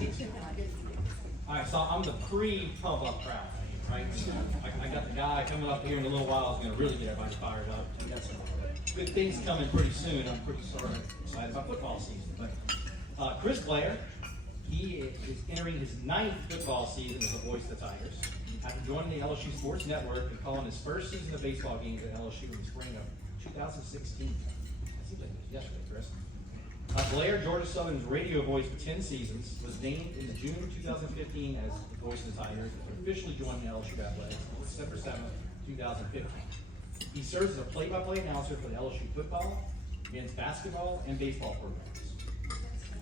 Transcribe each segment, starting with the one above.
All right, so I'm the pre-pump up crowd, right? I got the guy coming up here in a little while who's going to really get everybody fired up. We got some good things coming pretty soon. I'm pretty excited about football season. But Chris Blair, he is entering his 9th football season as a voice of the Tigers. After joining the LSU Sports Network and calling his first season of baseball games at LSU in the spring of 2016. That seems like it was yesterday, Chris. Blair, Georgia Southern's radio voice for 10 seasons, was named in June 2015 as the voice of the Tigers and officially joined the LSU Athletics on December 7, 2015. He serves as a play-by-play announcer for the LSU football, men's basketball, and baseball programs.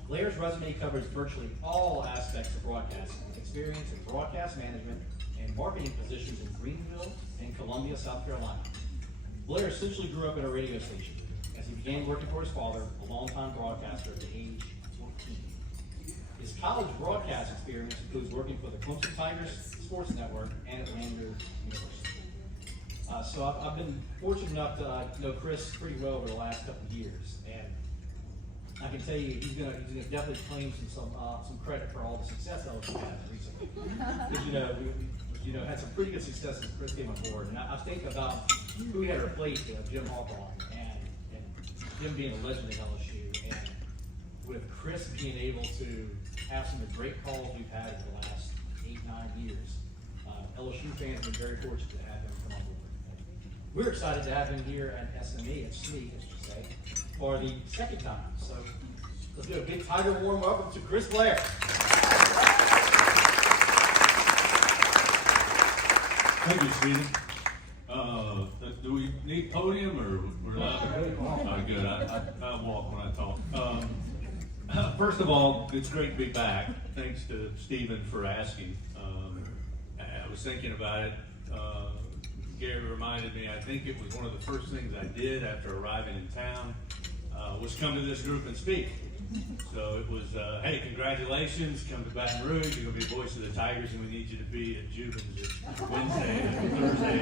Blair's resume covers virtually all aspects of broadcasting, with experience in broadcast management and marketing positions in Greenville and Columbia, South Carolina. Blair essentially grew up in a radio station, as he began working for his father, a longtime broadcaster at the age of 14. His college broadcast experience includes working for the Clemson Tigers Sports Network and at Lander University. So I've been fortunate enough to know Chris pretty well over the last couple of years, and I can tell you he's gonna definitely claim some credit for all the success LSU has recently. Because we had some pretty good success since Chris came on board, and I think about who we had replaced, Jim Hawthorne, and him being a legend at LSU, and with Chris being able to have some of the great calls we've had in the last 8-9 years, LSU fans have been very fortunate to have him come on board. We're excited to have him here at SME, I should say, for the second time. So let's do a big Tiger warm up to Chris Blair. Thank you, Stephen. Do we need podium or we're allowed to? Good. I walk when I talk. First of all, it's great to be back. Thanks to Stephen for asking. I was thinking about it. Gary reminded me, I think it was one of the first things I did after arriving in town was come to this group and speak. So it was, hey, congratulations, come to Baton Rouge, you're going to be a voice of the Tigers, and we need you to be at Jubin's Wednesday and Thursday.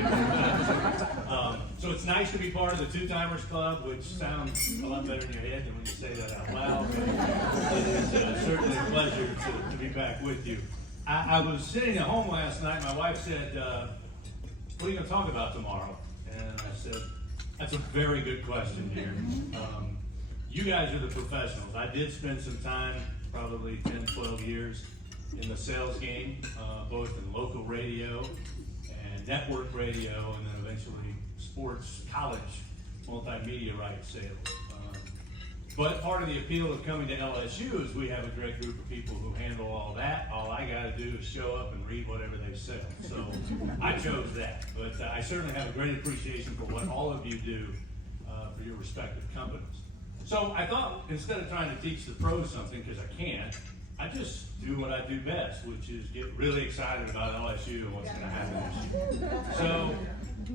So it's nice to be part of the Two-Timers Club, which sounds a lot better in your head than when you say that out loud. It's certainly a pleasure to be back with you. I was sitting at home last night, my wife said, what are you going to talk about tomorrow? And I said, that's a very good question, dear. You guys are the professionals. I did spend some time, probably 10, 12 years, in the sales game, both in local radio and network radio, and then eventually sports college multimedia rights sales. But part of the appeal of coming to LSU is we have a great group of people who handle all that. All I got to do is show up and read whatever they sell. So I chose that. But I certainly have a great appreciation for what all of you do for your respective companies. So I thought, instead of trying to teach the pros something, because I can't, I just do what I do best, which is get really excited about LSU and what's going to happen this year. So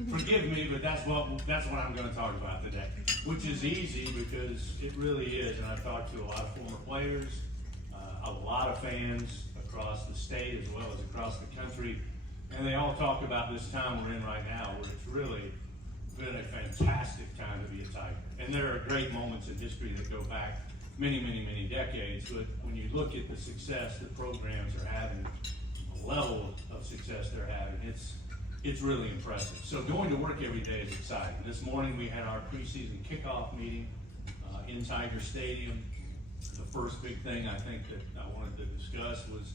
forgive me, but that's what I'm going to talk about today, which is easy because it really is. And I've talked to a lot of former players, a lot of fans across the state as well as across the country, and they all talk about this time we're in right now, where it's really been a fantastic time to be a Tiger. And there are great moments in history that go back many, many, many decades, but when you look at the success that programs are having, the level of success they're having, it's really impressive. So going to work every day is exciting. This morning we had our preseason kickoff meeting in Tiger Stadium. The first big thing I think that I wanted to discuss was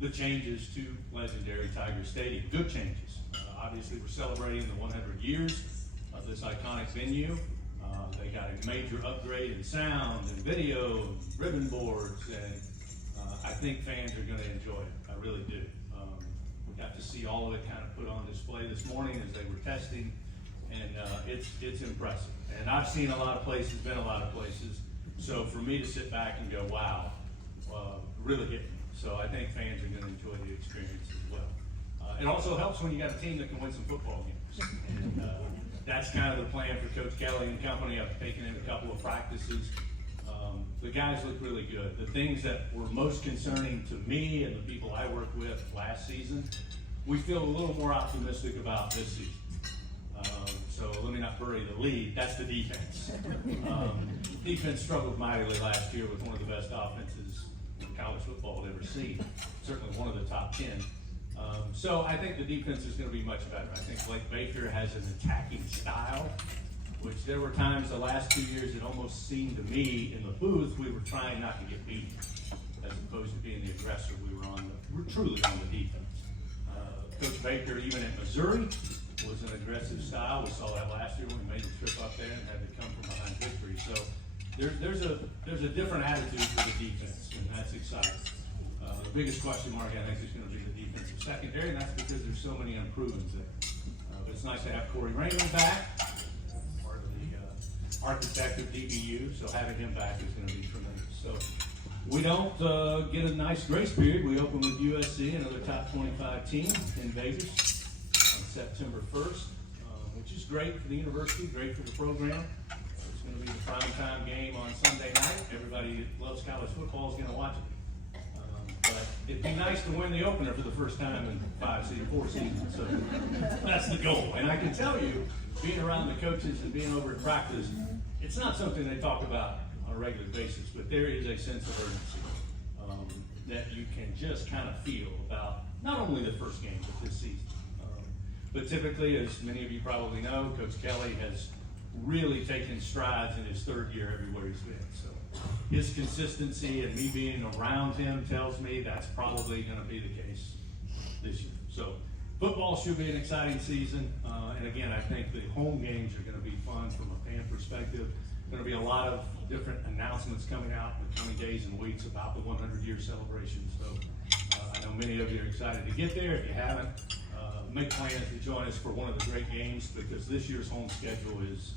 the changes to legendary Tiger Stadium. Good changes. Obviously we're celebrating the 100 years of this iconic venue. They got a major upgrade in sound and video, and ribbon boards, and I think fans are going to enjoy it. I really do. We got to see all of it kind of put on display this morning as they were testing, and it's impressive. And I've seen a lot of places, been a lot of places, so for me to sit back and go, wow, really hit me. So I think fans are going to enjoy the experience as well. It also helps when you got a team that can win some football games. And, that's kind of the plan for Coach Kelly and company. I've taken in a couple of practices. The guys look really good. The things that were most concerning to me and the people I worked with last season, we feel a little more optimistic about this season. So let me not bury the lead. That's the defense. Defense struggled mightily last year with one of the best offenses in college football had ever seen. Certainly one of the top 10. So I think the defense is going to be much better. I think Blake Baker has an attacking style, which there were times the last 2 years it almost seemed to me in the booth we were trying not to get beat, as opposed to being the aggressor. We're truly on the defense. Coach Baker, even at Missouri, was an aggressive style. We saw that last year when we made the trip up there and had to come from behind victory. So there's a different attitude for the defense, and that's exciting. The biggest question mark I think is going to be the defensive secondary, and that's because there's so many improvements there. But it's nice to have Corey Raymond back, part of the architect of DBU, so having him back is going to be tremendous. So we don't get a nice grace period. We open with USC, another top 25 team in Vegas on September 1st, which is great for the university, great for the program. It's going to be the primetime game on Sunday night. Everybody that loves college football is going to watch it. But it'd be nice to win the opener for the first time in 4 seasons. So that's the goal. And I can tell you, being around the coaches and being over at practice, it's not something they talk about on a regular basis, but there is a sense of urgency that you can just kind of feel about not only the first game, but this season. But typically, as many of you probably know, Coach Kelly has really taken strides in his third year everywhere he's been. So his consistency and me being around him tells me that's probably going to be the case this year. So football should be an exciting season. And again, I think the home games are going to be fun from a fan perspective. Going to be a lot of different announcements coming out in the coming days and weeks about the 100-year celebration. So I know many of you are excited to get there. If you haven't, make plans to join us for one of the great games, because this year's home schedule is,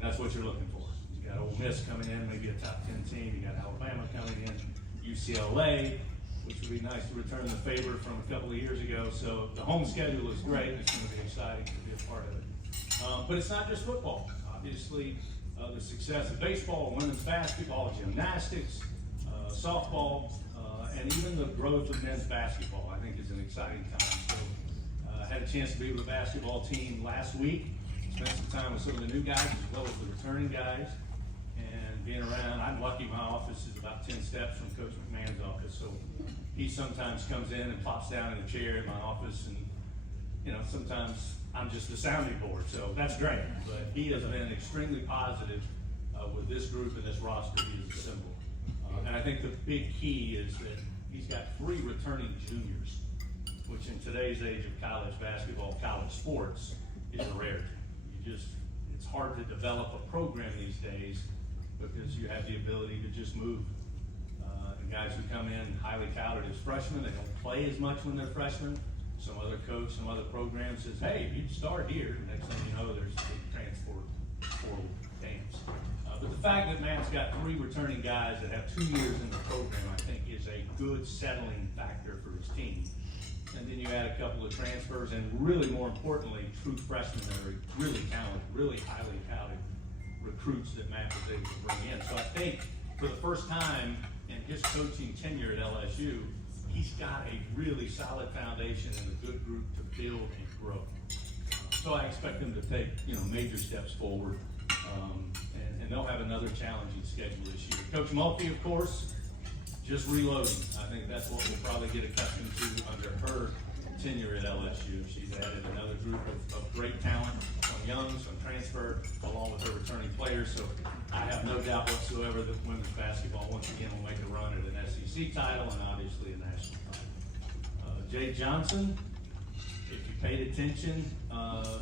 that's what you're looking for. You got Ole Miss coming in, maybe a top 10 team. You got Alabama coming in, UCLA, which would be nice to return the favor from a couple of years ago. So the home schedule is great. It's going to be exciting to be a part of it. But it's not just football. Obviously, the success of baseball, women's basketball, gymnastics, softball, and even the growth of men's basketball, I think, is an exciting time. So I had a chance to be with the basketball team last week, spent some time with some of the new guys as well as the returning guys, and being around. I'm lucky my office is about 10 steps from Coach McMahon's office, so he sometimes comes in and plops down in a chair in my office, and sometimes I'm just the sounding board, so that's great. But he has been extremely positive with this group and this roster he has assembled. And I think the big key is that he's got 3 returning juniors, which in today's age of college basketball, college sports, is a rarity. It's hard to develop a program these days because you have the ability to just move. The guys who come in highly touted as freshmen, they don't play as much when they're freshmen. Some other coach, some other program says, hey, you start here. Next thing you know, there's big transport portal games. But the fact that Matt's got 3 returning guys that have 2 years in the program, I think, is a good settling factor for his team. And then you add a couple of transfers, and really, more importantly, true freshmen that are really talented, really highly touted recruits that Matt was able to bring in. So I think for the first time in his coaching tenure at LSU, he's got a really solid foundation and a good group to build and grow. So I expect them to take major steps forward, and they'll have another challenging schedule this year. Coach Mulkey, of course, just reloading. I think that's what we'll probably get accustomed to under her tenure at LSU. She's added another group of great talent, some young, some transfer, along with her returning players. So I have no doubt whatsoever that women's basketball once again will make a run at an SEC title and obviously a national title. Jay Johnson, if you paid attention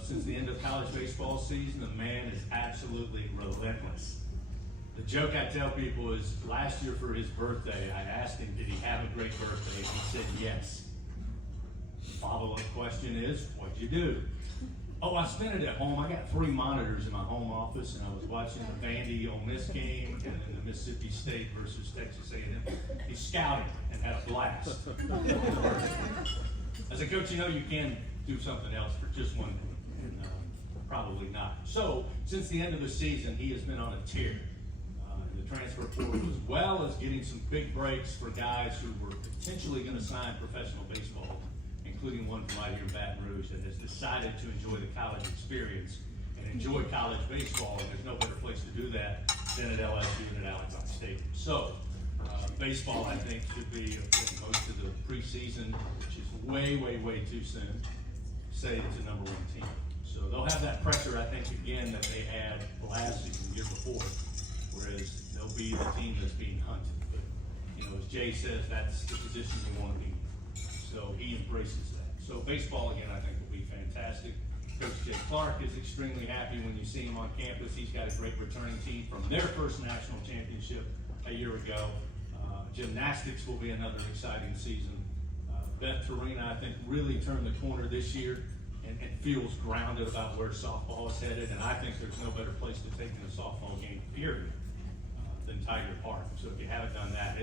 since the end of college baseball season, the man is absolutely relentless. The joke I tell people is last year for his birthday, I asked him, did he have a great birthday? And he said yes. Follow-up question is, what'd you do? Oh, I spent it at home. I got 3 monitors in my home office, and I was watching the Vandy Ole Miss game and then the Mississippi State versus Texas A&M. He's scouting and had a blast. As a coach, you can do something else for just one day, and probably not. So, since the end of the season, he has been on a tear. The transfer portal, as well as getting some big breaks for guys who were potentially going to sign professional baseball, including one from right here in Baton Rouge that has decided to enjoy the college experience and enjoy college baseball, and there's no better place to do that than at LSU and at Alabama Stadium. So Baseball, I think, should be most of the preseason, which is way, way, way too soon, say it's a number one team. So they'll have that pressure, I think, again, that they had last season, the year before, whereas they'll be the team that's being hunted. But, as Jay says, that's the position you want to be in. So he embraces that. So baseball, again, I think will be fantastic. Coach Jay Clark is extremely happy when you see him on campus. He's got a great returning team from their first national championship a year ago. Gymnastics will be another exciting season. Beth Torina, I think, really turned the corner this year and feels grounded about where softball is headed. And I think there's no better place to take in a softball game, period, than Tiger Park. So if you haven't done that,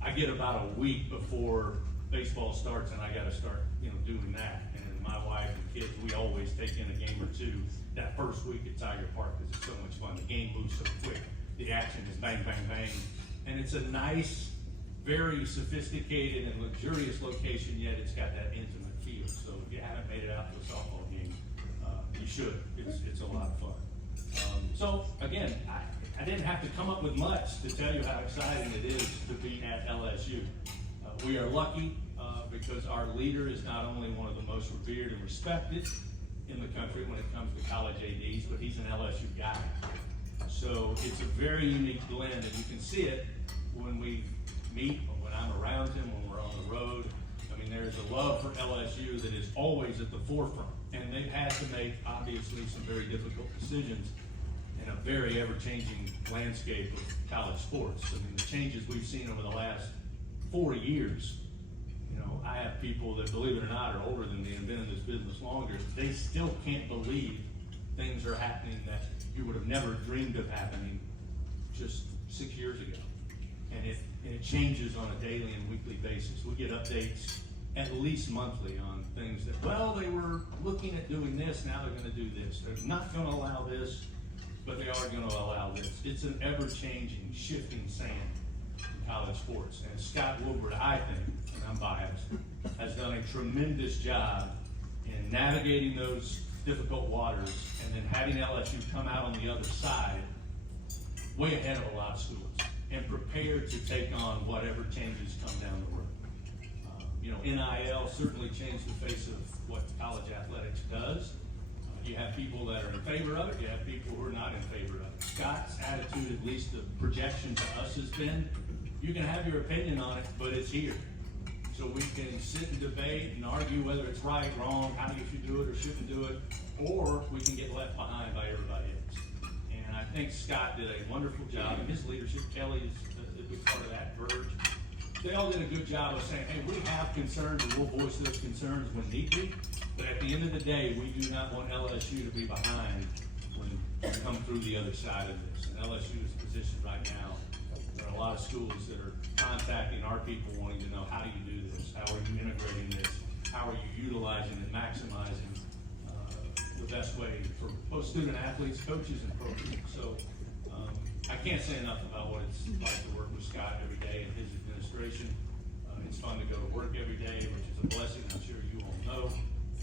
I get about a week before baseball starts and I got to start, doing that. And my wife and kids, we always take in a game or two that first week at Tiger Park because it's so much fun. The game moves so quick. The action is bang, bang, bang. And it's a nice, very sophisticated and luxurious location, yet it's got that intimate feel. So if you haven't made it out to a softball game, you should. It's a lot of fun. So again, I didn't have to come up with much to tell you how exciting it is to be at LSU. We are lucky because our leader is not only one of the most revered and respected in the country when it comes to college ADs, but he's an LSU guy. So it's a very unique blend, and you can see it when we meet, or when I'm around him, when we're on the road. I mean, there's a love for LSU that is always at the forefront, and they've had to make, obviously, some very difficult decisions in a very ever-changing landscape of college sports. I mean, the changes we've seen over the last 4 years, I have people that, believe it or not, are older than me and have been in this business longer. They still can't believe things are happening that you would have never dreamed of happening just 6 years ago. And it changes on a daily and weekly basis. We get updates at least monthly on things that, well, they were looking at doing this, now they're going to do this. They're not going to allow this, but they are going to allow this. It's an ever-changing, shifting sand in college sports. And Scott Woodward, I think, and I'm biased, has done a tremendous job in navigating those difficult waters and then having LSU come out on the other side way ahead of a lot of schools and prepared to take on whatever changes come down the road. NIL certainly changed the face of what college athletics does. You have people that are in favor of it, you have people who are not in favor of it. Scott's attitude, at least the projection to us, has been, you can have your opinion on it, but it's here. So we can sit and debate and argue whether it's right, wrong, how you should do it or shouldn't do it, or we can get left behind by everybody else. And I think Scott did a wonderful job in his leadership. Kelly is a big part of that. Verge. They all did a good job of saying, hey, we have concerns and we'll voice those concerns when need be. But at the end of the day, we do not want LSU to be behind when we come through the other side of this. And LSU is positioned right now. There are a lot of schools that are contacting our people wanting to know, how do you do this? How are you integrating this? How are you utilizing and maximizing the best way for both student athletes, coaches, and programs? So I can't say enough about what it's like to work with Scott every day and his administration. It's fun to go to work every day, which is a blessing, I'm sure you all know.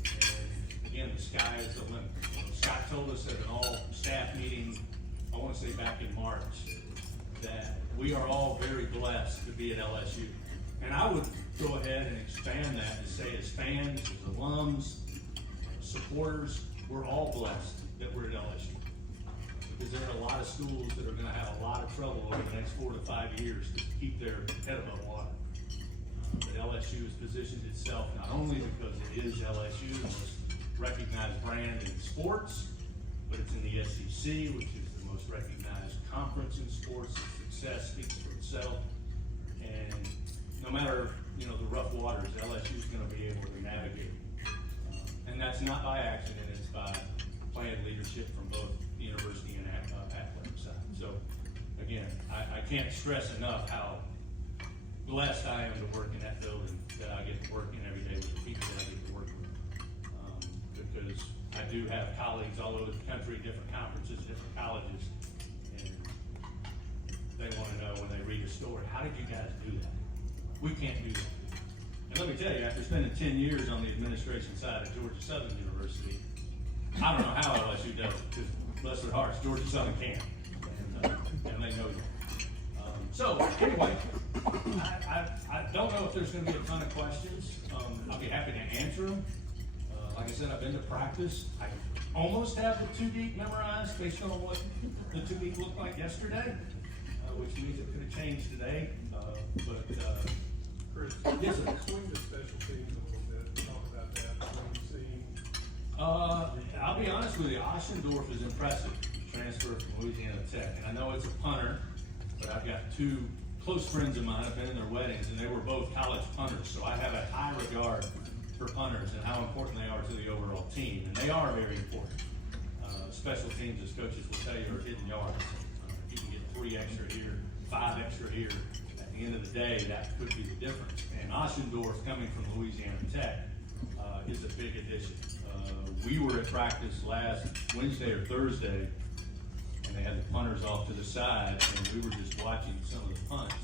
And again, the sky is the limit. Scott told us at an all-staff meeting, I want to say back in March, that we are all very blessed to be at LSU. And I would go ahead and expand that to say, as fans, as alums, supporters, we're all blessed that we're at LSU. Because there are a lot of schools that are going to have a lot of trouble over the next 4 to 5 years to keep their head above water. But LSU has positioned itself not only because it is LSU, the most recognized brand in sports, but it's in the SEC, which is the most recognized conference in sports. Its success speaks for itself. And no matter, the rough waters, LSU is going to be able to navigate. And that's not by accident, it's by planned leadership from both the university and athletic side. So again, I can't stress enough how blessed I am to work in that building, that I get to work in every day with the people that I get to work with. Because I do have colleagues all over the country, different conferences, different colleges, and they want to know when they read a story, how did you guys do that? We can't do that. And let me tell you, after spending 10 years on the administration side at Georgia Southern University, I don't know how LSU does it, because bless their hearts, Georgia Southern can, and they know that. So, anyway, I don't know if there's gonna be a ton of questions. I'll be happy to answer them. Like I said, I've been to practice. I almost have the two deep memorized based on what the two deep looked like yesterday, which means it could have changed today. Chris, Yes, sir. swing the special teams a little bit, talk about that, what you see. I'll be honest with you, Oschendorf is impressive, transfer from Louisiana Tech. And I know it's a punter, but I've got two close friends of mine, I've been in their weddings, and they were both college punters. So I have a high regard for punters and how important they are to the overall team. And they are very important. Special teams, as coaches will tell you, are hidden yards. You can get 3 extra here, 5 extra here. At the end of the day, that could be the difference. And Oschendorf, coming from Louisiana Tech, is a big addition. We were at practice last Wednesday or Thursday, and they had the punters off to the side, and we were just watching some of the punts.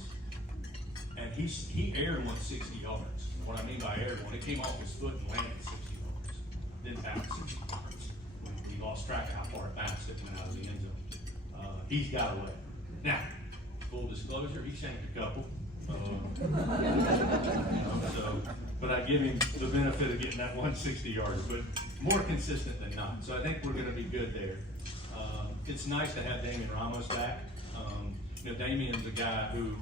And he aired one 60 yards. What I mean by aired one, it came off his foot and landed 60 yards. Then bounced 60 yards. He lost track of how far it bounced it went out of the end zone. He's got away. Now, full disclosure, he shanked a couple. But I give him the benefit of getting that 160 yards, but more consistent than not. So I think we're going to be good there. It's nice to have Damian Ramos back. Damian's a guy who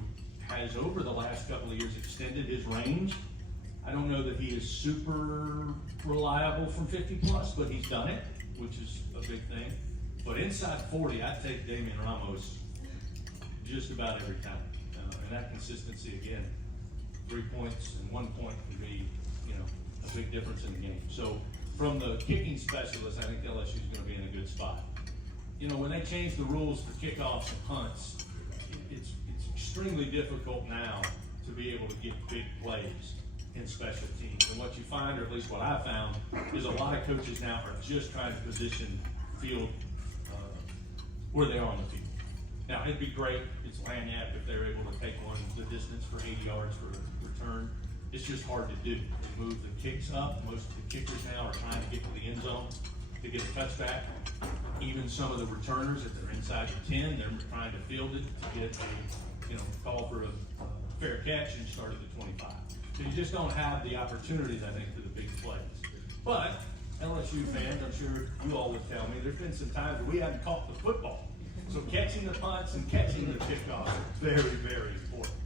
has, over the last couple of years, extended his range. I don't know that he is super reliable from 50 plus, but he's done it, which is a big thing. But inside 40, I'd take Damian Ramos just about every time. And that consistency, again, 3 points and 1 point can be, a big difference in the game. So from the kicking specialist, I think LSU is going to be in a good spot. When they change the rules for kickoffs and punts, it's extremely difficult now to be able to get big plays in special teams. And what you find, or at least what I found, is a lot of coaches now are just trying to position field where they are on the field. Now, it'd be great, it's lanyard if they're able to take one the distance for 80 yards for a return. It's just hard to do. They move the kicks up. Most of the kickers now are trying to get to the end zone to get a touchback. Even some of the returners, if they're inside the 10, they're trying to field it to get a call for a fair catch and start at the 25. So you just don't have the opportunities, I think, for the big plays. But LSU fans, I'm sure you all would tell me, there's been some times where we haven't caught the football. So catching the punts and catching the kickoffs are very, very important.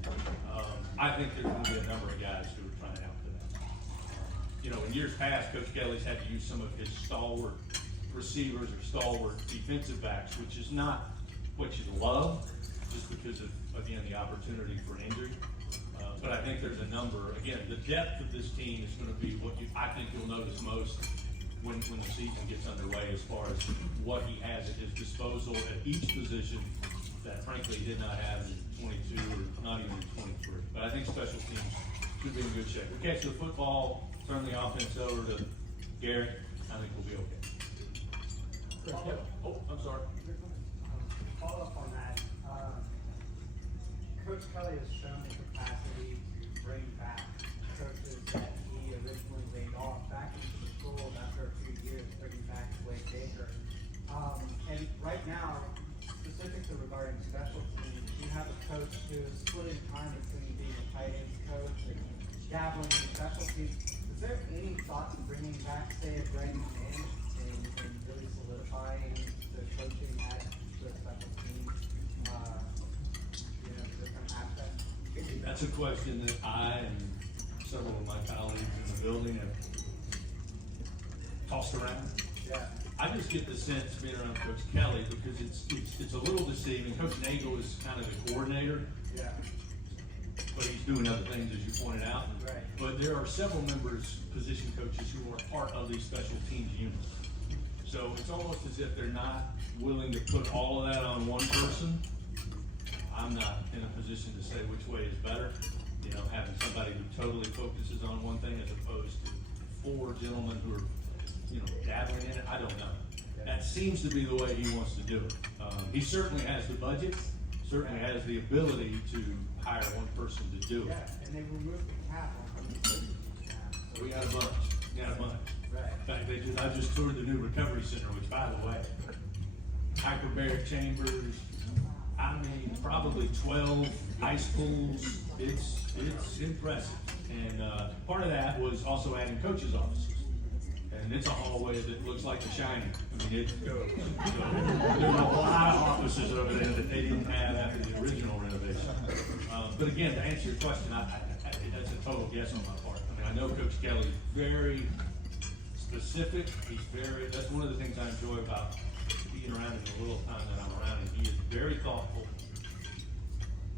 I think there's going to be a number of guys who are trying out for that. In years past, Coach Kelly's had to use some of his stalwart receivers or stalwart defensive backs, which is not what you love, just because of, again, the opportunity for an injury. But I think there's a number. Again, the depth of this team is going to be what I think you'll notice most when the season gets underway, as far as what he has at his disposal at each position that frankly he did not have in 22 or not even in 23. But I think special teams should be in good shape. We catch the football, turn the offense over to Garrett, I think we'll be okay. Oh, I'm sorry. Follow up on that. Coach Kelly has shown the capacity to bring back coaches that he originally laid off back into the fold after a few years, bringing back Wade Baker. And right now, specifically regarding special teams, you have a coach who is splitting time between being a tight ends coach and dabbling in special teams. Is there any thoughts of bringing back, say, a Brandon Mann and really solidifying the coaching at the special teams, different aspects? That's a question that I and several of my colleagues in the building have tossed around. Yeah. I just get the sense being around Coach Kelly, because it's a little deceiving. Coach Nagel is kind of the coordinator. Yeah. But he's doing other things, as you pointed out. Right. But there are several members, position coaches, who are part of these special teams units. So it's almost as if they're not willing to put all of that on one person. I'm not in a position to say which way is better. Having somebody who totally focuses on one thing as opposed to 4 gentlemen who are, dabbling in it. I don't know. That seems to be the way he wants to do it. He certainly has the budget, certainly has the ability to hire one person to do it. Yeah, and they removed the cap on the coaches. So we got a bunch. Right. In fact, I just toured the new recovery center, which, by the way, hyperbaric chambers, I mean, probably 12 high schools. It's impressive. And part of that was also adding coaches' offices. And it's a hallway that looks like The Shining. I mean, it goes. So there's a lot of offices over there that they didn't have after the original renovation. But again, to answer your question, that's a total guess on my part. I mean, I know Coach Kelly's very specific. That's one of the things I enjoy about being around him the little time that I'm around him. He is very thoughtful.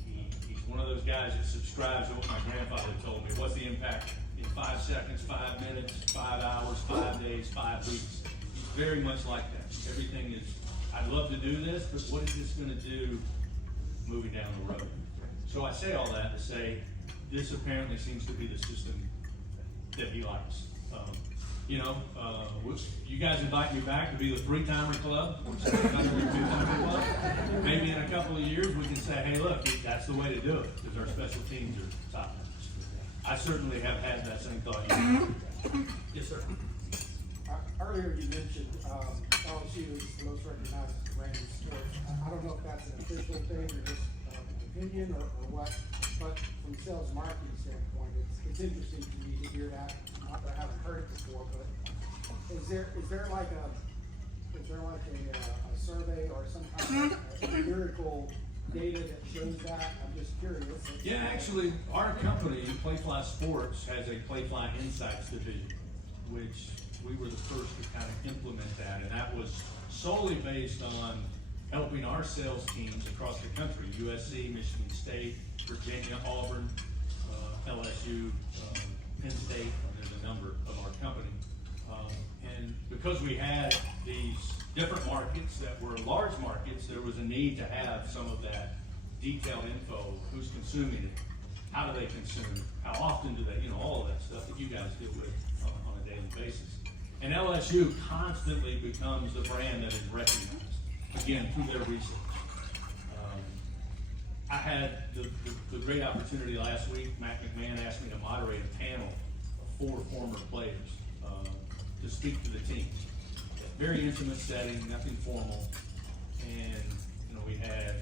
He's one of those guys that subscribes to what my grandfather told me. What's the impact in 5 seconds, 5 minutes, 5 hours, 5 days, 5 weeks? He's very much like that. Everything is, I'd love to do this, but what is this going to do moving down the road? So I say all that to say, this apparently seems to be the system that he likes. You guys invite me back to be the 3-timer club, or 2-timer club. Maybe in a couple of years we can say, hey, look, that's the way to do it, because our special teams are top notch. I certainly have had that same thought. Yes, sir. Earlier you mentioned LSU is the most recognized brand in sports. I don't know if that's an official thing or just an opinion or what, but from a sales marketing standpoint, it's interesting to me to hear that. Not that I haven't heard it before, but is there like a survey or some kind of empirical data that shows that? I'm just curious. Yeah, actually, our company, Playfly Sports, has a Playfly Insights division, which we were the first to kind of implement that, and that was solely based on helping our sales teams across the country, USC, Michigan State, Virginia, Auburn, LSU, Penn State. There's a number of our company. And because we had these different markets that were large markets, there was a need to have some of that detailed info. Who's consuming it? How do they consume it? How often do they, all of that stuff that you guys deal with on a daily basis. And LSU constantly becomes the brand that is recognized, again, through their research. I had the great opportunity last week. Matt McMahon asked me to moderate a panel of 4 former players to speak to the team. Very intimate setting, nothing formal. And, we had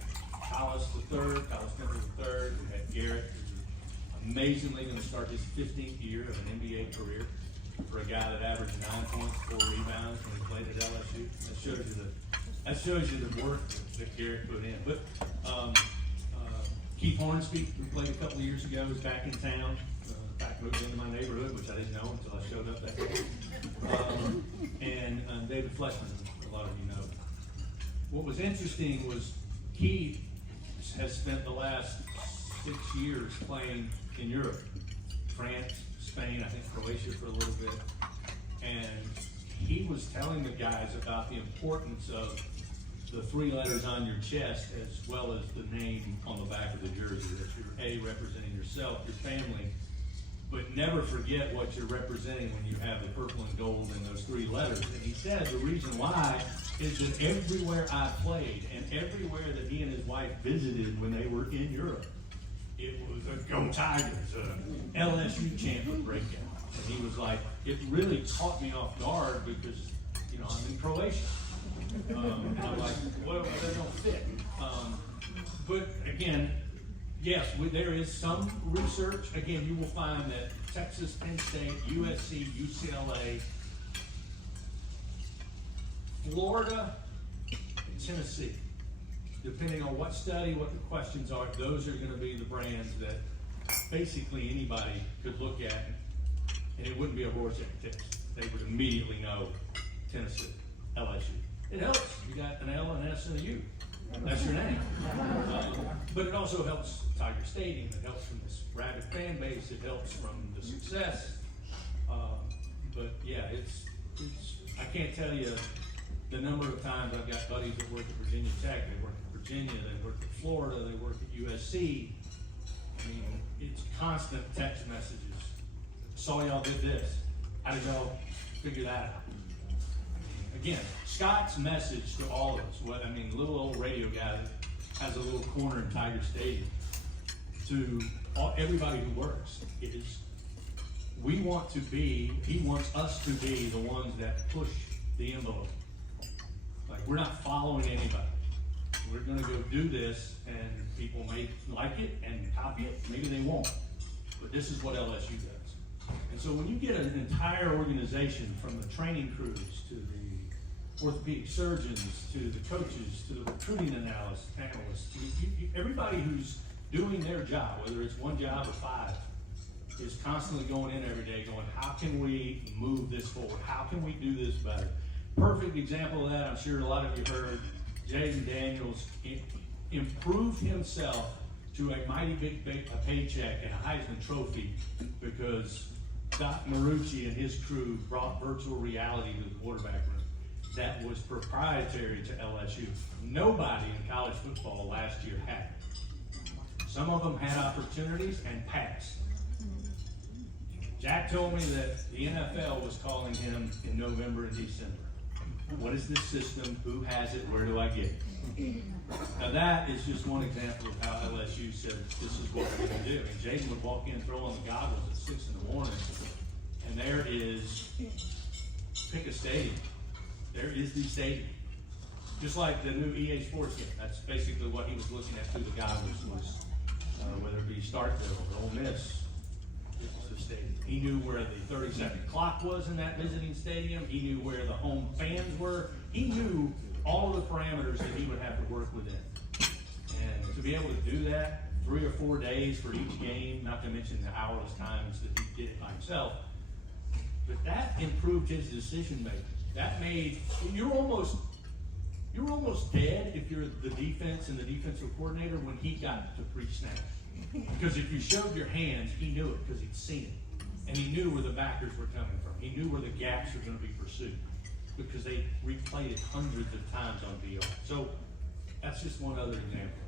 Collis III, Collis Temple III, we had Garrett, who's amazingly going to start his 15th year of an NBA career for a guy that averaged 9 points, 4 rebounds when he played at LSU. That shows you the work that Garrett put in. But Keith Hornsby, who played a couple of years ago, is back in town. In fact, moved into my neighborhood, which I didn't know until I showed up that day. And David Fleshman, a lot of you know. What was interesting was Keith has spent the last 6 years playing in Europe, France, Spain, I think Croatia for a little bit. And he was telling the guys about the importance of the 3 letters on your chest as well as the name on the back of the jersey. That's your A, representing yourself, your family, but never forget what you're representing when you have the purple and gold and those 3 letters. And he said the reason why is that everywhere I played and everywhere that he and his wife visited when they were in Europe, it was a Go Tigers, a LSU chant would break out. And he was like, it really caught me off guard because, I'm in Croatia. And I'm like, well, they don't fit. But again, yes, there is some research. Again, you will find that Texas, Penn State, USC, UCLA, Florida, and Tennessee, depending on what study, what the questions are, those are going to be the brands that basically anybody could look at, and it wouldn't be a Rorschach test. They would immediately know Tennessee, LSU. It helps. You got an L, an S, and a U. That's your name. But it also helps Tiger Stadium. It helps from this rabid fan base. It helps from the success. But yeah, it's. I can't tell you the number of times I've got buddies that work at Virginia Tech. They work at Virginia. They work at Florida. They work at USC. I mean, it's constant text messages. Saw y'all did this. How did y'all figure that out? Again, Scott's message to all of us, little old radio guy that has a little corner in Tiger Stadium, to everybody who works, is he wants us to be the ones that push the envelope. Like, we're not following anybody. we're gonna go do this, and people may like it and copy it, maybe they won't. But this is what LSU does. And so when you get an entire organization, from the training crews to the orthopedic surgeons, to the coaches, to the recruiting analysts, everybody who's doing their job, whether it's one job or five, is constantly going in every day going, how can we move this forward? How can we do this better? Perfect example of that, I'm sure a lot of you heard, Jaden Daniels improved himself to a mighty big paycheck and a Heisman Trophy because Doc Marucci and his crew brought virtual reality to the quarterback room. That was proprietary to LSU. Nobody in college football last year had it. Some of them had opportunities and passed. Jack told me that the NFL was calling him in November and December. What is this system? Who has it? Where do I get it? Now that is just one example of how LSU said, this is what we're going to do. And Jaden would walk in, throw on the goggles at 6 in the morning, and there is, pick a stadium. There is the stadium. Just like the new EA Sports game. That's basically what he was looking at through the goggles was, whether it be Starkville or Ole Miss, it was the stadium. He knew where the 30-second clock was in that visiting stadium. He knew where the home fans were. He knew all of the parameters that he would have to work within. And to be able to do that 3 or 4 days for each game, not to mention the hourless times that he did it by himself, but that improved his decision making. That made, you're almost dead if you're the defense and the defensive coordinator when he got to pre-snap. Because if you showed your hands, he knew it because he'd seen it. And he knew where the backers were coming from. He knew where the gaps were going to be pursued because they replayed it hundreds of times on VR. So that's just one other example.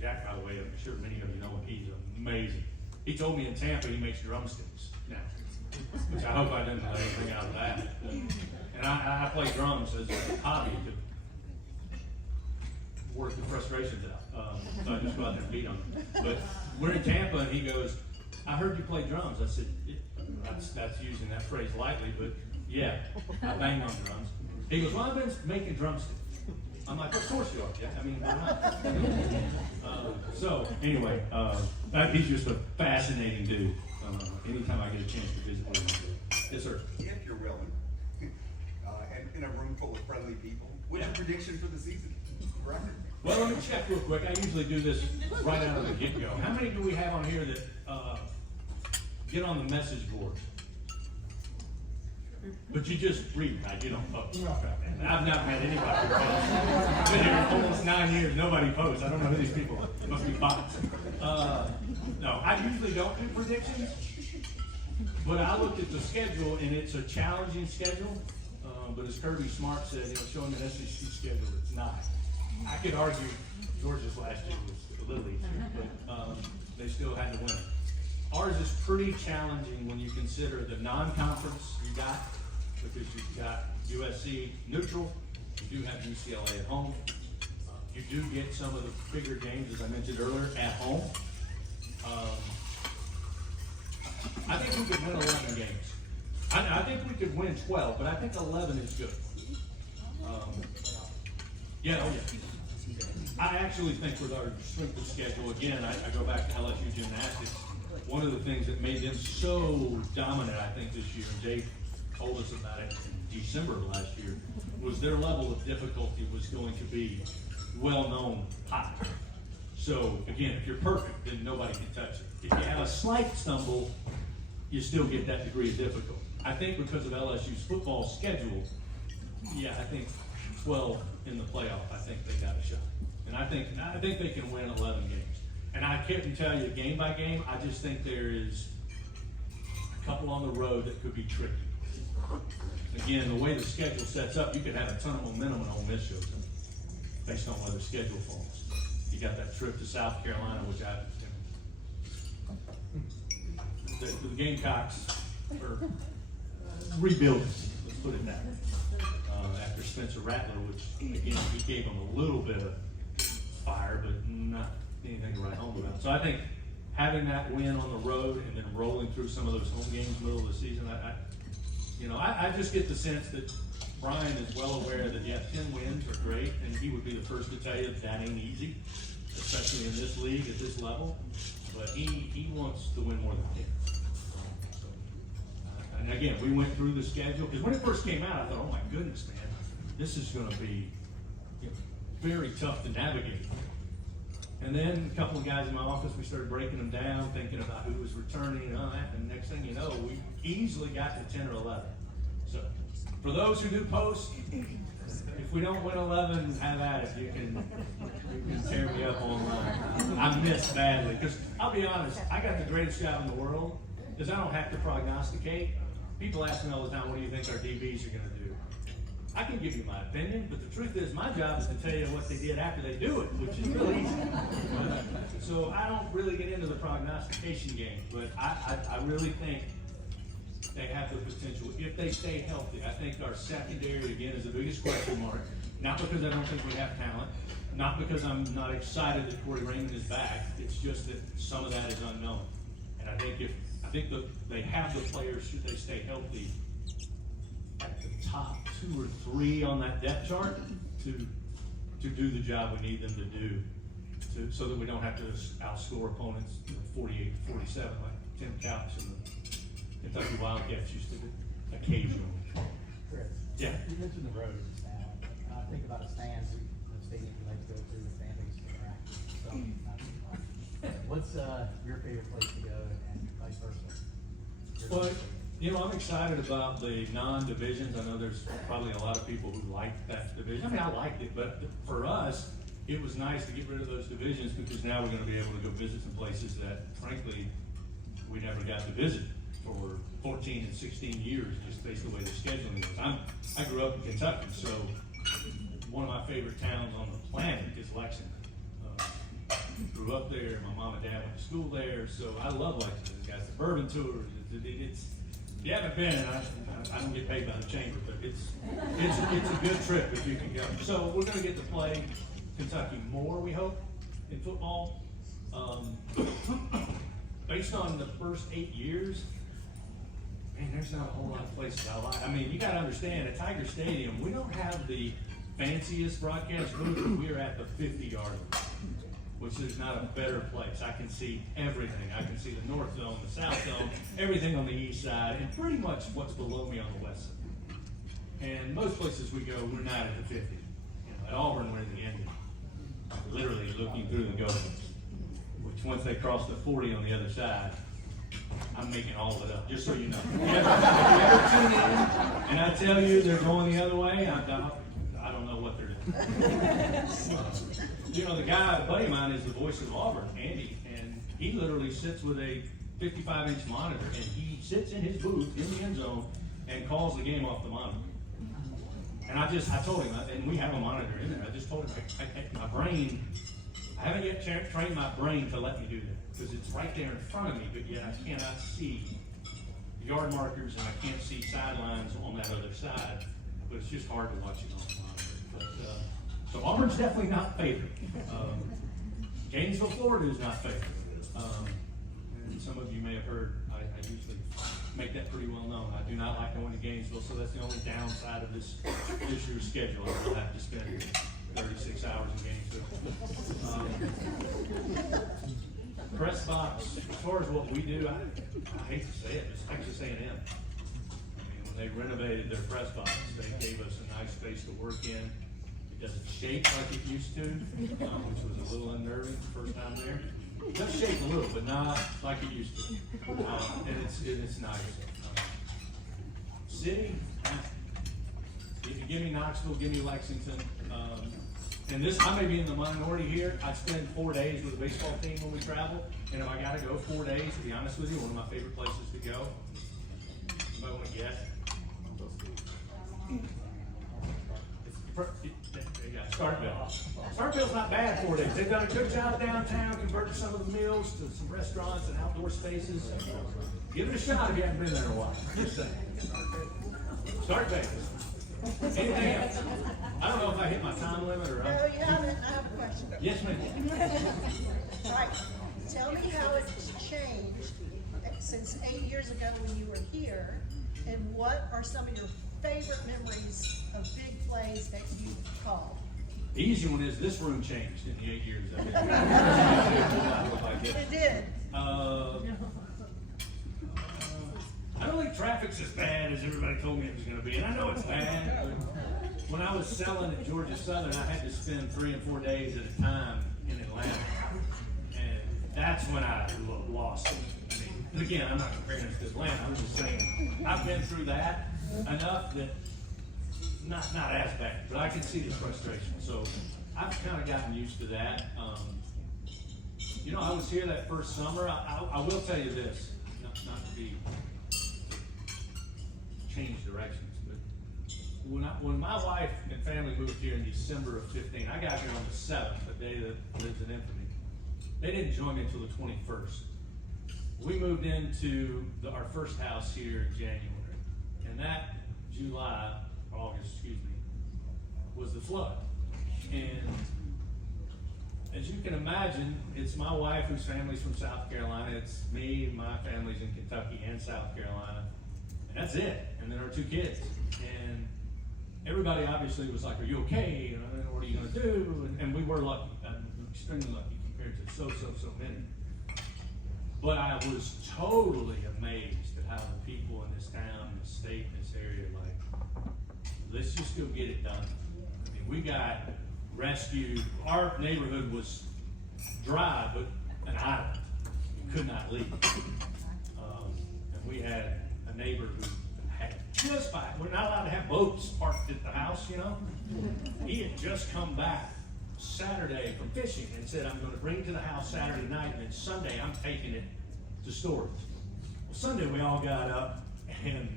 Jack, by the way, I'm sure many of you know him. He's amazing. He told me in Tampa he makes drumsticks now, which I hope I didn't let anything out of that. And I play drums as a hobby to work the frustrations out. So I just go out there and beat on them. But we're in Tampa, and he goes, I heard you play drums. I said, that's using that phrase lightly, but yeah, I bang on drums. He goes, well, I've been making drumsticks. I'm like, of course you are, Jack. I mean, why not? So anyway, he's just a fascinating dude. Anytime I get a chance to visit with him. Yes, sir. If you're willing, and in a room full of friendly people, what's your prediction for the season? Record? Well, let me check real quick. I usually do this right out of the get-go. How many do we have on here that get on the message board? But you just read, right? You don't post. I've not had anybody post. I've been here almost 9 years. Nobody posts. I don't know who these people are. It must be bots. No, I usually don't do predictions. But I looked at the schedule, and it's a challenging schedule. But as Kirby Smart said, showing the SEC schedule, it's not. I could argue Georgia's last year was a little easier, but they still had to win. Ours is pretty challenging when you consider the non-conference you got, because you've got USC neutral, you do have UCLA at home. You do get some of the bigger games, as I mentioned earlier, at home. I think we could win 11 games. I think we could win 12, but I think 11 is good. Yeah. I actually think with our strength of schedule, again, I go back to LSU gymnastics. One of the things that made them so dominant, I think, this year, and Dave told us about it in December of last year, was their level of difficulty was going to be well-known high. So, again, if you're perfect, then nobody can touch it. If you have a slight stumble, you still get that degree of difficulty. I think because of LSU's football schedule, yeah, I think 12 in the playoff, I think they got a shot. And I think they can win 11 games. And I couldn't tell you game by game. I just think there is a couple on the road that could be tricky. Again, the way the schedule sets up, you could have a ton of momentum when Ole Miss shows up, based on where the schedule falls. You got that trip to South Carolina, which the Gamecocks are rebuilding. Let's put it that way. After Spencer Rattler, which again he gave them a little bit of fire, but not anything to write home about. So I think having that win on the road and then rolling through some of those home games middle of the season, I just get the sense that Brian is well aware that, yeah, 10 wins are great, and he would be the first to tell you that ain't easy, especially in this league at this level. But he wants to win more than 10. And again, we went through the schedule, because when it first came out, I thought, oh my goodness, man, this is gonna be, you know, very tough to navigate. And then a couple of guys in my office, we started breaking them down, thinking about who was returning and all that, and next thing you know, we easily got to 10 or 11. So, for those who do post, if we don't win 11, have at it. You can tear me up online. I missed badly, because I'll be honest, I got the greatest job in the world, because I don't have to prognosticate. People ask me all the time, what do you think our DBs are gonna do? I can give you my opinion, but the truth is, my job is to tell you what they did after they do it, which is really easy. So I don't really get into the prognostication game, but I really think they have the potential, if they stay healthy. I think our secondary, again, is the biggest question mark. Not because I don't think we have talent, not because I'm not excited that Corey Raymond is back, it's just that some of that is unknown. And I think that they have the players, should they stay healthy, at the top 2 or 3 on that depth chart to do the job we need them to do, so that we don't have to outscore opponents 48-47 like Tim Couch and the Kentucky Wildcats used to do occasionally. Chris. Yeah. You mentioned the road just now. Think about a stand, the stadium you like to go to, the fan base interactive, so not too much. What's your favorite place to go and vice versa? Well, you know, I'm excited about the non-divisions. I know there's probably a lot of people who like that division. I mean, I liked it, but for us, it was nice to get rid of those divisions, because now we're gonna be able to go visit some places that, frankly, we never got to visit for 14 and 16 years, just based on the way the scheduling was. I grew up in Kentucky, so one of my favorite towns on the planet is Lexington. Grew up there, my mom and dad went to school there, so I love Lexington. It's got suburban tours. It's if you haven't been, and I don't get paid by the chamber, but it's a good trip if you can go. So we're gonna get to play Kentucky more, we hope, in football. Based on the first 8 years, man, there's not a whole lot of places I like. I mean, you gotta understand, at Tiger Stadium, we don't have the fanciest broadcast booth, but we are at the 50-yard line, which there's not a better place. I can see everything. I can see the north zone, the south zone, everything on the east side, and pretty much what's below me on the west side. And most places we go, we're not at the 50. You know, at Auburn, we're in the end, literally looking through the goals, which once they cross the 40 on the other side, I'm making all of it up, just so you know. If you ever tune in and I tell you they're going the other way, I don't know what they're doing. You know, the guy, a buddy of mine, is the voice of Auburn, Andy, and he literally sits with a 55-inch monitor, and he sits in his booth in the end zone and calls the game off the monitor. And I told him, and we have a monitor in there, I just told him, my brain, I haven't yet trained my brain to let me do that, because it's right there in front of me, but yet I cannot see yard markers, and I can't see sidelines on that other side, but it's just hard to watch it on the monitor. But, so Auburn's definitely not favored. Gainesville, Florida is not favored. And some of you may have heard, I usually make that pretty well known. I do not like going to Gainesville, so that's the only downside of this year's schedule. I'll have to spend 36 hours in Gainesville. Press box, as far as what we do, I hate to say it, it's Texas A&M. I mean, when they renovated their press box, they gave us a nice space to work in. It doesn't shake like it used to, which was a little unnerving the first time there. It does shake a little, but not like it used to. And it's nice. City, if you give me Knoxville, give me Lexington. And this, I may be in the minority here. I spend 4 days with the baseball team when we travel. And if I gotta go 4 days, to be honest with you, one of my favorite places to go. Anybody want to guess? Starkville. Starkville's not bad 4 days. They've done a good job downtown, converted some of the mills to some restaurants and outdoor spaces. Give it a shot if you haven't been there in a while. Just saying. Starkville. Anything else? I don't know if I hit my time limit or. No, you haven't. I have a question. Yes, ma'am. Right. Tell me how it's changed since 8 years ago when you were here, and what are some of your favorite memories of big plays that you called? The easy one is this room changed in the 8 years I've been here. It did. I don't think traffic's as bad as everybody told me it was going to be, and I know it's bad. But when I was selling at Georgia Southern, I had to spend 3 and 4 days at a time in Atlanta, and that's when I lost it. I mean, again, I'm not comparing it to Atlanta. I'm just saying I've been through that enough that not as bad, but I can see the frustration. So I've kind of gotten used to that. You know, I was here that first summer. I will tell you this, not to be change directions, but when my wife and family moved here in December of 15, I got here on the 7th, the day that lives in infamy. They didn't join me until the 21st. We moved into our first house here in January, and that August, was the flood. And as you can imagine, it's my wife whose family's from South Carolina, it's me and my family's in Kentucky and South Carolina, and that's it. And then our 2 kids. And everybody obviously was like, are you okay? And what are you gonna do? And we were lucky, extremely lucky compared to so many. But I was totally amazed at how the people in this town, the state, in this area, like, let's just go get it done. I mean, we got rescued. Our neighborhood was dry, but an island. You could not leave. And we had a neighbor who had just we're not allowed to have boats parked at the house, you know. He had just come back Saturday from fishing and said, I'm going to bring it to the house Saturday night, and then Sunday I'm taking it to storage. Well, Sunday we all got up, and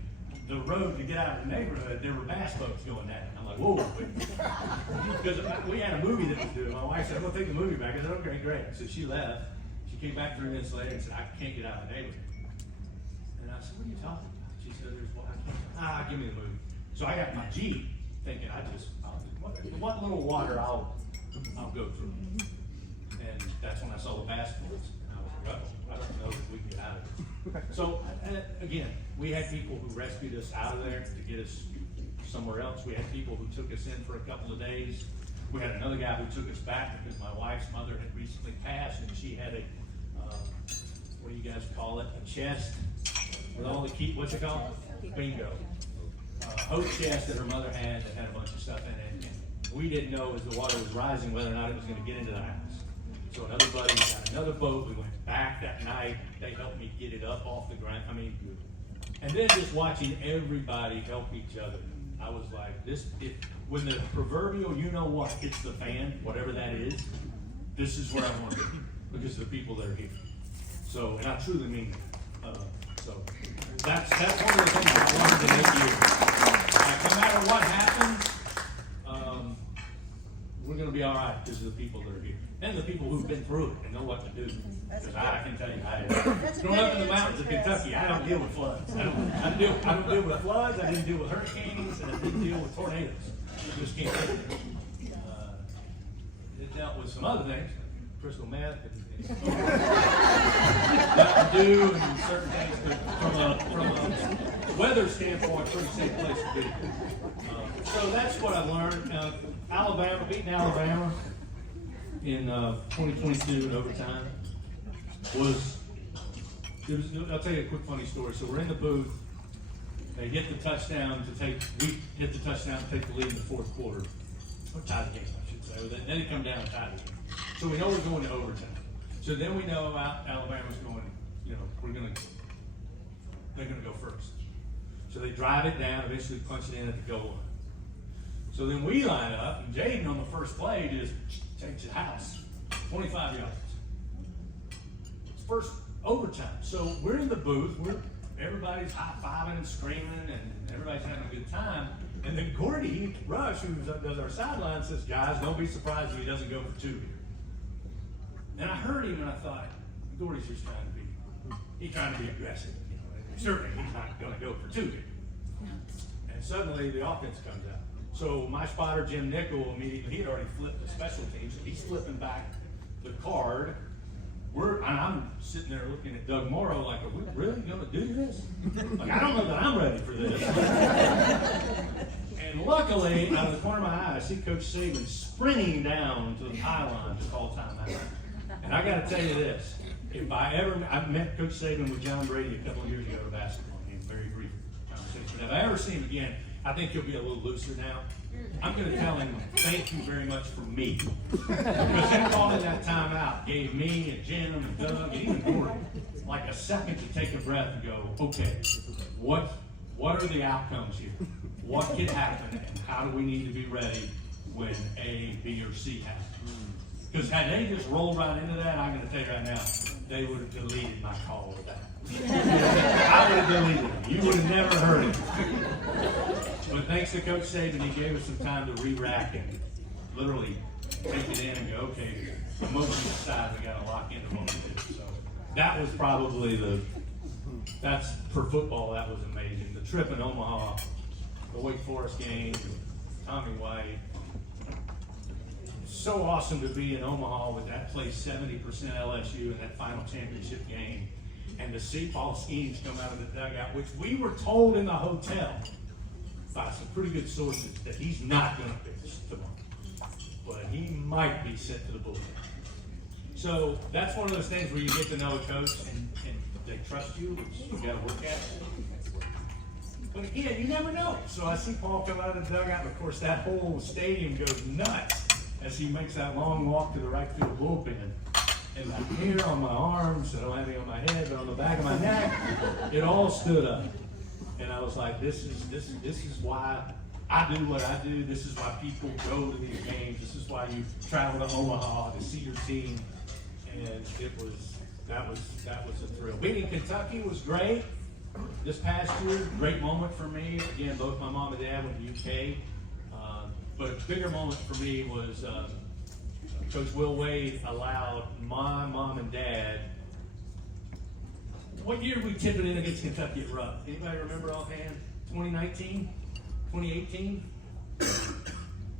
the road to get out of the neighborhood, there were bass boats going down. I'm like, whoa, because we had a movie that was due. My wife said, I'm going to take the movie back. I said, okay, great. So she left. She came back 3 minutes later and said, I can't get out of the neighborhood. And I said, what are you talking about? She said, give me the movie. So I got my Jeep, thinking what little water I'll go through. And that's when I saw the bass boats. And I was like, I don't know if we can get out of it. So again, we had people who rescued us out of there to get us somewhere else. We had people who took us in for a couple of days. We had another guy who took us back because my wife's mother had recently passed, and she had a, what do you guys call it? A chest with all the what's it called? Bingo. Oak chest that her mother had that had a bunch of stuff in it. And we didn't know as the water was rising whether or not it was going to get into the house. So another buddy got another boat. We went back that night. They helped me get it up off the ground. I mean, and then just watching everybody help each other. I was like, when the proverbial you know what hits the fan, whatever that is, this is where I want to be because of the people that are here. So, and I truly mean that. So that's one of the things I've learned in 8 years. No matter what happens, we're going to be all right because of the people that are here and the people who've been through it and know what to do. Because I can tell you, growing up in the mountains of Kentucky, I don't deal with floods. I don't deal with floods. I didn't deal with hurricanes, and I didn't deal with tornadoes. I just can't do it. It dealt with some other things, like crystal meth and Mountain Dew and certain things. But from a weather standpoint, pretty safe place to be. So that's what I learned. Alabama, beating Alabama in 2022 in overtime I'll tell you a quick funny story. So we're in the booth. They hit the touchdown we hit the touchdown to take the lead in the fourth quarter. Or tie the game, I should say. Then they come down and tie the game. So we know we're going to overtime. So then we know Alabama's going, they're going to go first. So they drive it down, eventually punch it in at the goal line. So then we line up, and Jaden on the first play just takes it house, 25 yards. It's first overtime. So we're in the booth, everybody's high-fiving and screaming, and everybody's having a good time. And then Gordy Rush, who does our sideline, says, guys, don't be surprised if he doesn't go for 2 here. And I heard him, and I thought, Gordy's just trying to be aggressive. Certainly he's not going to go for 2 here. And suddenly the offense comes out. So my spotter, Jim Nickel, immediately, he had already flipped the special teams, so he's flipping back the card, and I'm sitting there looking at Doug Morrow like, are we really gonna do this? Like, I don't know that I'm ready for this. And luckily, out of the corner of my eye, I see Coach Saban sprinting down to the pylon to call timeout. And I gotta tell you this, I met Coach Saban with John Brady a couple of years ago at a basketball game, very brief conversation. If I ever see him again, I think he'll be a little looser now. I'm going to tell him, thank you very much for me. Because him calling that timeout gave me and Jim and Doug and even Gordon like a second to take a breath and go, okay, what are the outcomes here? What could happen and how do we need to be ready when A, B, or C happens? Because had they just rolled right into that, I'm going to tell you right now, they would have deleted my call with that. I would have deleted it. You would have never heard it. But thanks to Coach Saban, he gave us some time to re-rack and literally take it in and go, okay, emotions aside, we got to lock into what we do. So that was probably that's for football, that was amazing. The trip in Omaha, the Wake Forest game, Tommy White. So awesome to be in Omaha with that place 70% LSU in that final championship game, and to see Paul Skeens come out of the dugout, which we were told in the hotel by some pretty good sources that he's not going to pitch tomorrow, but he might be sent to the bullpen. So that's one of those things where you get to know a coach and they trust you, which you got to work at. But again, you never know. So I see Paul come out of the dugout, and of course that whole stadium goes nuts as he makes that long walk to the right field bullpen. And my hair on my arms, I don't have any on my head, but on the back of my neck, it all stood up. And I was like, this is why I do what I do. This is why people go to these games. This is why you travel to Omaha to see your team. And that was a thrill. Beating Kentucky was great. This past year, great moment for me. Again, both my mom and dad went to UK. But a bigger moment for me was Coach Will Wade allowed my mom and dad. What year did we tip it in against Kentucky at Rupp? Anybody remember offhand? 2019? 2018?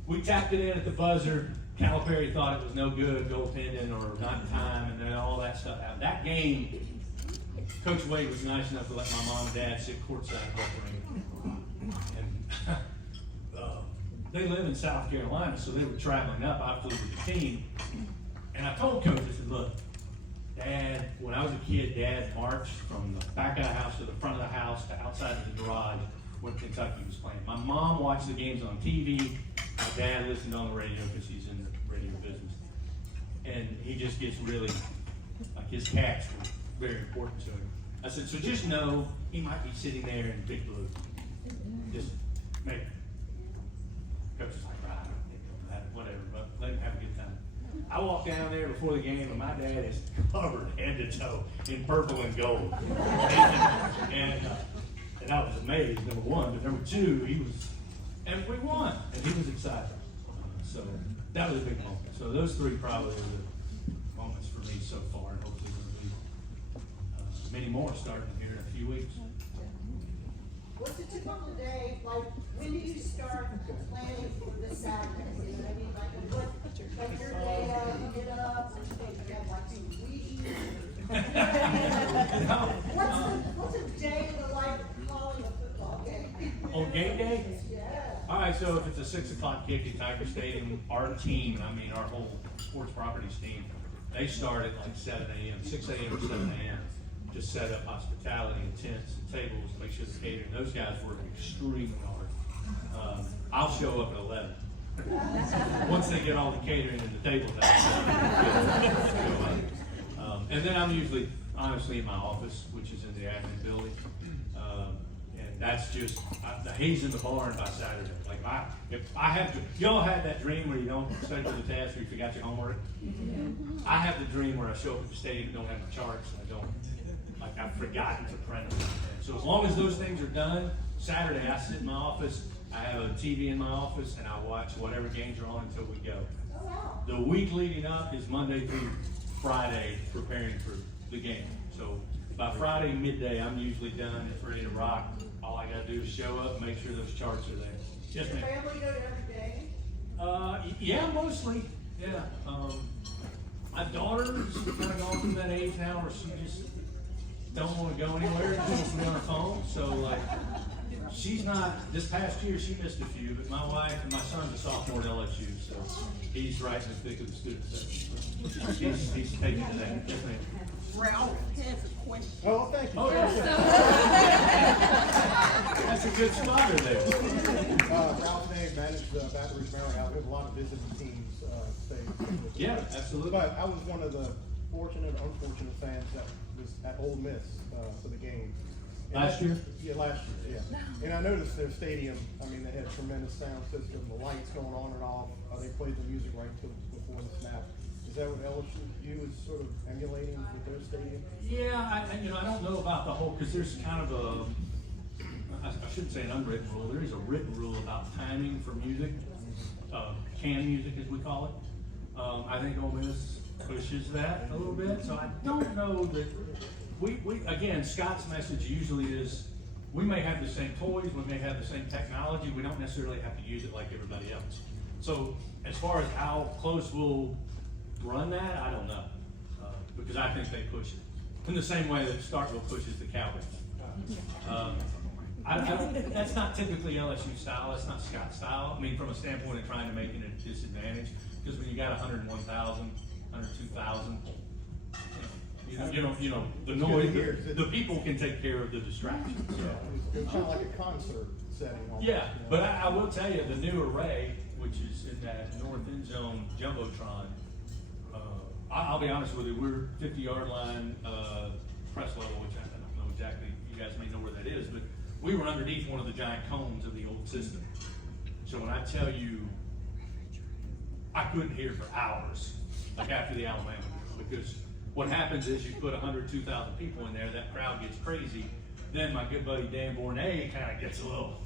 We tapped it in at the buzzer. Calipari thought it was no good, goaltending or not in time, and then all that stuff happened. That game, Coach Wade was nice enough to let my mom and dad sit courtside with me. And they live in South Carolina, so they were traveling up. I flew with the team. And I told Coach, I said, look, Dad, when I was a kid, Dad marched from the back of the house to the front of the house to outside of the garage when Kentucky was playing. My mom watched the games on TV. My dad listened on the radio because he's in the radio business. And he just gets really, like his cats were very important to him. I said, so just know he might be sitting there in Big Blue. Just maybe. Coach was like, right, whatever, but let him have a good time. I walked down there before the game, and my dad is covered head to toe in purple and gold. and I was amazed, number one. But number two, and we won, and he was excited. So that was a big moment. So those three probably were the moments for me so far, and hopefully there'll be many more starting here in a few weeks. What's a typical day, like, when do you start planning for the Saturday? You know what I mean? Like your day out, you get up, you have like some weeds. What's a day in the life of calling a football game? On game day? Yeah. All right, so if it's a 6 o'clock kick at Tiger Stadium, our team, our whole sports properties team, they start at like 7 a.m., 6 a.m. or 7 a.m. to set up hospitality and tents and tables, make sure the catering. Those guys work extremely hard. I'll show up at 11. Once they get all the catering and the tables out. And then I'm usually, honestly, in my office, which is in the admin building. And that's just, the hay's in the barn by Saturday. Like, if I have to, y'all had that dream where you don't study for the test or you forgot your homework? I have the dream where I show up at the stadium and don't have my charts, and I've forgotten to print them. So as long as those things are done, Saturday I sit in my office, I have a TV in my office, and I watch whatever games are on until we go. Oh, wow. The week leading up is Monday through Friday preparing for the game. So by Friday midday, I'm usually done. It's ready to rock. All I got to do is show up and make sure those charts are there. Yes, Does your ma'am. family go to every day? Yeah, mostly. Yeah. My daughter's kind of gone through that age now where she just don't want to go anywhere. She wants to be on her phone. So like, she's not. This past year she missed a few, but my wife and my son's a sophomore at LSU, so he's right in the thick of the student section. So he's taking to that. Yes, ma'am. Ralph has a question. Oh, thank you. Oh, yeah. That's a good spotter there. Ralph May managed Baton Rouge, Maryland. We have a lot of visiting teams, stay. Yeah, absolutely. But I was one of the fortunate, unfortunate fans that was at Ole Miss for the game. And Last year? Yeah, last year, yeah. And I noticed their stadium, I mean, they had tremendous sound system, the lights going on and off. They played the music right till before the snap. Is that what LSU was sort of emulating with their stadium? Yeah, I don't know about the whole, because there's kind of a, I shouldn't say an unwritten rule, there is a written rule about timing for music, canned music as we call it. I think Ole Miss pushes that a little bit, so I don't know that, we again, Scott's message usually is, we may have the same toys, we may have the same technology, we don't necessarily have to use it like everybody else. So as far as how close we'll run that, I don't know, because I think they push it in the same way that Starkville pushes the Cowboys. That's not typically LSU style. That's not Scott style. I mean, from a standpoint of trying to make it a disadvantage, because when you got 101,000, 102,000, you know, the noise, the people can take care of the distractions. So. It was kind of like a concert setting. Almost, Yeah, but I will tell you, the new array, which is in that north end zone jumbotron. I'll be honest with you, we're 50-yard line press level, which I don't know exactly, you guys may know where that is, but we were underneath one of the giant cones of the old system. So when I tell you, I couldn't hear for hours, like after the Alabama game, because what happens is you put 102,000 people in there, that crowd gets crazy. Then my good buddy Dan Bournet kind of gets a little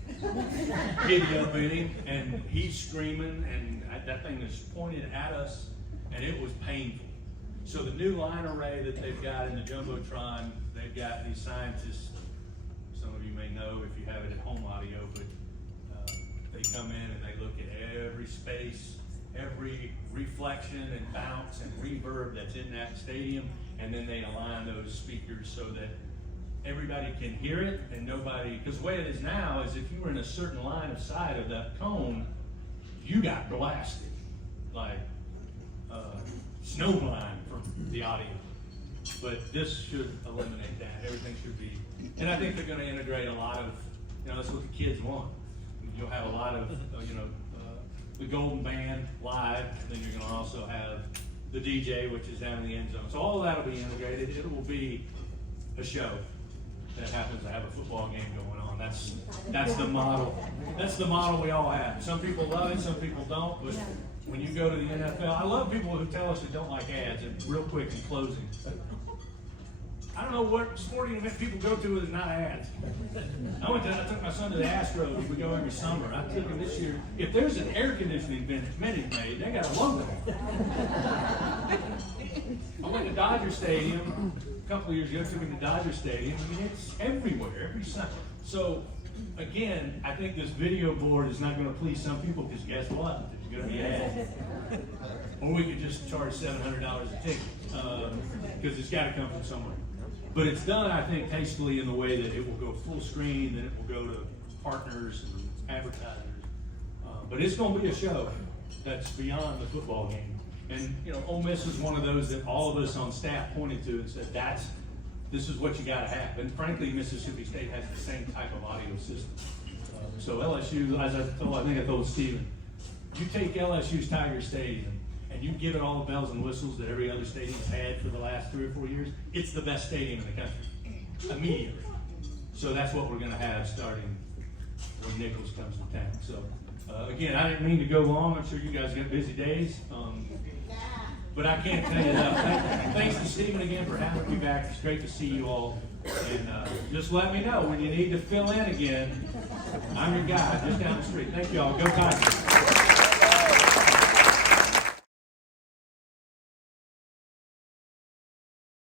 giddy up in him, and he's screaming, and that thing is pointed at us, and it was painful. So the new line array that they've got in the jumbotron, they've got these scientists. Some of you may know if you have it at home audio, but they come in and they look at every space, every reflection and bounce and reverb that's in that stadium, and then they align those speakers so that everybody can hear it and nobody, because the way it is now is if you were in a certain line of sight of that cone, you got blasted, like snow blind from the audio. But this should eliminate that. Everything should be, and I think they're going to integrate a lot of, that's what the kids want. You'll have a lot of, the Golden Band live, and then you're going to also have the DJ, which is down in the end zone. So all of that will be integrated. It will be a show that happens to have a football game going on. That's the model. That's the model we all have. Some people love it, some people don't, but when you go to the NFL, I love people who tell us they don't like ads. And real quick in closing, I don't know what sporting event people go to is not ads. I took my son to the Astros. We go every summer. I took him this year. If there's an air conditioning Minute Maid, they got a logo. I went to Dodger Stadium a couple of years ago. Took him to Dodger Stadium. I mean, it's everywhere, every summer. So again, I think this video board is not going to please some people because guess what? There's going to be ads. Or we could just charge $700 a ticket because it's got to come from somewhere. But it's done, I think, tastefully in the way that it will go full screen, then it will go to partners and advertisers. But it's going to be a show that's beyond the football game. And, Ole Miss is one of those that all of us on staff pointed to and said, this is what you got to have. And frankly, Mississippi State has the same type of audio system. So LSU, as I think I told Steven, you take LSU's Tiger Stadium and you give it all the bells and whistles that every other stadium's had for the last 3 or 4 years, it's the best stadium in the country, immediately. So that's what we're going to have starting when Nichols comes to town. So again, I didn't mean to go long. I'm sure you guys got busy days. But I can't tell you enough. Thanks to Stephen again for having me back. It's great to see you all. And just let me know when you need to fill in again. I'm your guy, just down the street. Thank you all. Go Tigers.